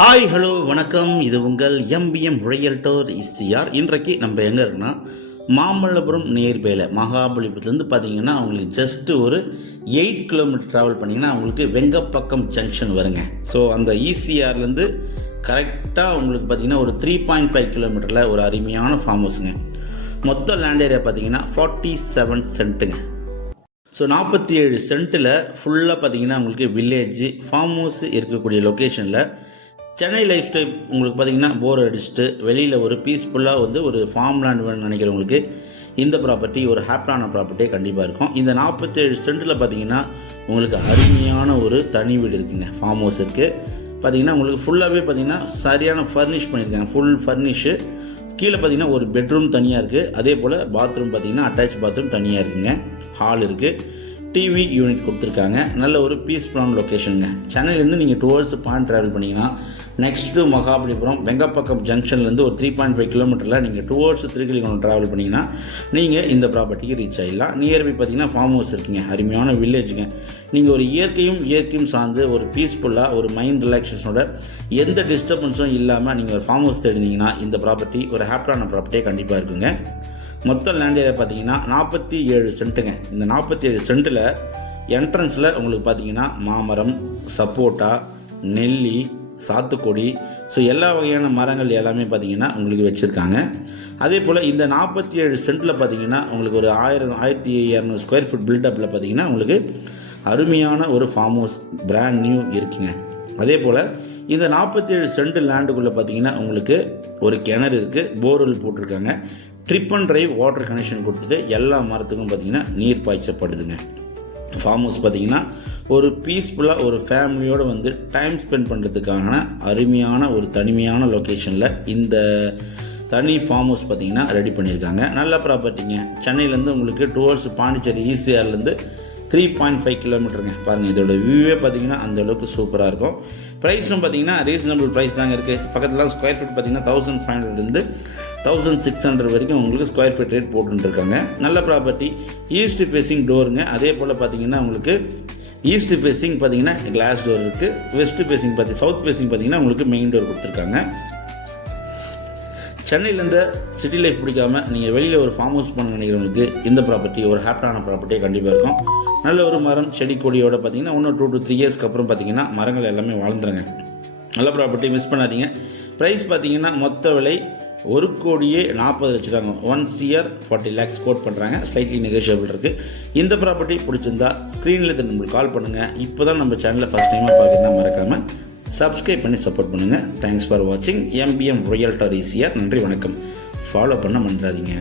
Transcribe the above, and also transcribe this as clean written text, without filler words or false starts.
Hi hello வணக்கம். இது உங்கள் எம்பிஎம் ரியல்டர் இசிஆர். இன்றைக்கு நம்ம எங்கே இருக்குன்னா மாமல்லபுரம் நியர்பையில் மகாபலிபுரத்துலேருந்து பார்த்தீங்கன்னா உங்களுக்கு ஜஸ்ட்டு ஒரு 8 கிலோமீட்டர் ட்ராவல் பண்ணிங்கன்னா உங்களுக்கு வெங்கப்பக்கம் ஜங்ஷன் வருங்க. ஸோ அந்த இசிஆர்லேருந்து கரெக்டாக உங்களுக்கு பார்த்தீங்கன்னா ஒரு 3.5 கிலோமீட்டரில் ஒரு அருமையான ஃபார்ம் ஹவுஸுங்க. மொத்த லேண்ட் ஏரியா பார்த்தீங்கன்னா 47 சென்ட்டுங்க. ஸோ 47 சென்ட்டில் ஃபுல்லாக பார்த்தீங்கன்னா உங்களுக்கு வில்லேஜ் ஃபார்ம் ஹவுஸ் இருக்கக்கூடிய லொக்கேஷனில் சென்னை லைஃப் ஸ்டைல் உங்களுக்கு பார்த்தீங்கன்னா போர் அடிச்சுட்டு வெளியில் ஒரு பீஸ்ஃபுல்லாக ஒரு ஃபார்ம் லேண்ட் வேணும்னு நினைக்கிறவங்களுக்கு இந்த ப்ராப்பர்ட்டி ஒரு ஹாப்பியான ப்ராப்பர்ட்டியே கண்டிப்பாக இருக்கும். இந்த 47 சென்ட்டில் பார்த்தீங்கன்னா உங்களுக்கு அருமையான ஒரு தனி வீடு இருக்குங்க. ஃபார்ம் ஹவுஸ் இருக்குது பார்த்தீங்கன்னா உங்களுக்கு ஃபுல்லாகவே பார்த்தீங்கன்னா சரியான ஃபர்னிஷ் பண்ணியிருக்காங்க. ஃபுல் ஃபர்னிஷு. கீழே பார்த்தீங்கன்னா ஒரு பெட்ரூம் தனியாக இருக்குது. அதே போல் பாத்ரூம் பார்த்தீங்கன்னா அட்டாச் பாத்ரூம் தனியாக இருக்குங்க. ஹால் இருக்குது. டிவி யூனிட் கொடுத்துருக்காங்க. நல்ல ஒரு பீஸ்ஃபுல்லான லொக்கேஷனுங்க. சென்னையிலேருந்து நீங்கள் டுவர்ட்ஸ் பாயிண்ட் ட்ராவல் பண்ணிங்கன்னா நெக்ஸ்ட்டு மகாபலிபுரம் வெங்கப்பக்கம் ஜங்ஷன்லேருந்து ஒரு 3.5 கிலோமீட்டரில் நீங்கள் டுவர்ட்ஸ் திருக்கலிகுளம் ட்ராவல் பண்ணிங்கன்னா நீங்கள் இந்த ப்ராப்பர்ட்டிக்கு ரீச் ஆகிடலாம். நியர்பை பார்த்தீங்கன்னா ஃபார்ம் ஹவுஸ் இருக்குங்க. அருமையான வில்லேஜுங்க. நீங்கள் ஒரு இயற்கையும் சார்ந்து ஒரு பீஸ்ஃபுல்லாக ஒரு மைண்ட் ரிலாக்ஸேஷனோட எந்த டிஸ்டர்பன்ஸும் இல்லாமல் நீங்கள் ஒரு ஃபார்ம் ஹவுஸ் தேடினீங்கன்னா இந்த ப்ராப்பர்ட்டி ஒரு ஹாப்பியான ப்ராப்பர்ட்டியே கண்டிப்பாக இருக்குங்க. மொத்த லேண்ட் ஏரியா பார்த்தீங்கன்னா 47 சென்ட்டுங்க. இந்த 47 சென்ட்டில் என்ட்ரன்ஸில் உங்களுக்கு பார்த்தீங்கன்னா மாமரம், சப்போட்டா, நெல்லி, சாத்துக்கொடி, ஸோ எல்லா வகையான மரங்கள் எல்லாமே பார்த்தீங்கன்னா உங்களுக்கு வச்சுருக்காங்க. அதே போல் இந்த 47 சென்ட்டில் பார்த்தீங்கன்னா உங்களுக்கு ஒரு 1200 ஸ்கொயர் ஃபீட் பில்டப்பில் பார்த்தீங்கன்னா உங்களுக்கு அருமையான ஒரு ஃபார்ம் ஹவுஸ் பிராண்ட் நியூ இருக்குங்க. அதே போல் இந்த 47 சென்ட் லேண்டுக்குள்ளே பார்த்தீங்கன்னா உங்களுக்கு ஒரு கிணறு இருக்குது. போர்வெல் போட்டிருக்காங்க. Trip and drive water connection கொடுத்துட்டு எல்லா மரத்துக்கும் பார்த்திங்கன்னா நீர் பாய்ச்சப்படுதுங்க. ஃபார்ம் ஹவுஸ் பார்த்திங்கன்னா ஒரு பீஸ்ஃபுல்லாக ஒரு ஃபேமிலியோடு டைம் ஸ்பெண்ட் பண்ணுறதுக்கான அருமையான ஒரு தனிமையான லொக்கேஷனில் இந்த தனி ஃபார்ம் ஹவுஸ் பார்த்திங்கன்னா ரெடி பண்ணியிருக்காங்க. நல்ல ப்ராப்பர்ட்டிங்க. சென்னையிலேருந்து உங்களுக்கு டுவர்ட்ஸ் பாண்டிச்சேரி இசிஆர்லேருந்து 3.5 கிலோமீட்டருங்க. பாருங்கள், இதோட வியூவே பார்த்திங்கன்னா அந்தளவுக்கு சூப்பராக இருக்கும். ப்ரைஸும் பார்த்திங்கன்னா ரீசனபிள் ப்ரைஸ் தாங்க இருக்குது. பக்கத்தில் ஸ்கொயர் ஃபீட் பார்த்திங்கன்னா 1500 1600 வரைக்கும் உங்களுக்கு ஸ்கொயர் ஃபீட் ரேட் போட்டுருக்காங்க. நல்ல ப்ராப்பர்ட்டி. East facing டோருங்க. அதே போல் பார்த்திங்கன்னா உங்களுக்கு ஈஸ்ட் ஃபேஸிங் பார்த்திங்கன்னா கிளாஸ் டோர் இருக்குது. வெஸ்ட் ஃபேஸிங் சவுத் ஃபேஸிங் பார்த்திங்கன்னா உங்களுக்கு மெயின் டோர் கொடுத்துருக்காங்க. சென்னையிலேருந்து சிட்டி லைஃப் பிடிக்காமல் நீங்கள் வெளியில் ஒரு ஃபார்ம் ஹவுஸ் பண்ண நினைக்கிறவங்களுக்கு இந்த ப்ராப்பர்ட்டி ஒரு ஹாப்பியான ப்ராப்பர்ட்டியே கண்டிப்பாக இருக்கும். நல்ல ஒரு மரம் செடி கொடியோட பார்த்திங்கன்னா இன்னும் 2 to 3 இயர்ஸ்க்கு அப்புறம் பார்த்திங்கன்னா மரங்கள் எல்லாமே வாழ்ந்துருங்க. நல்ல ப்ராப்பர்ட்டி மிஸ் பண்ணாதீங்க. ப்ரைஸ் பார்த்திங்கன்னா மொத்த விலை 1,40,00,000 தாங்க. 1 year 40 lakhs கோட் பண்ணுறாங்க. ஸ்லைட்லி நெகோஷியபிள் இருக்குது. இந்த ப்ராப்பர்ட்டி பிடிச்சிருந்தா ஸ்க்ரீனில் நம்மளுக்கு கால் பண்ணுங்கள். இப்போ தான் நம்ம சேனலில் ஃபஸ்ட் டைமாக பார்க்குறீங்கன்னா மறக்காமல் சப்ஸ்கிரைப் பண்ணி சப்போர்ட் பண்ணுங்கள். தேங்க்ஸ் ஃபார் வாட்சிங் எம்பிஎம் ரியல்டர் இசிஆர். நன்றி, வணக்கம். ஃபாலோ பண்ண மறந்துடாதீங்க.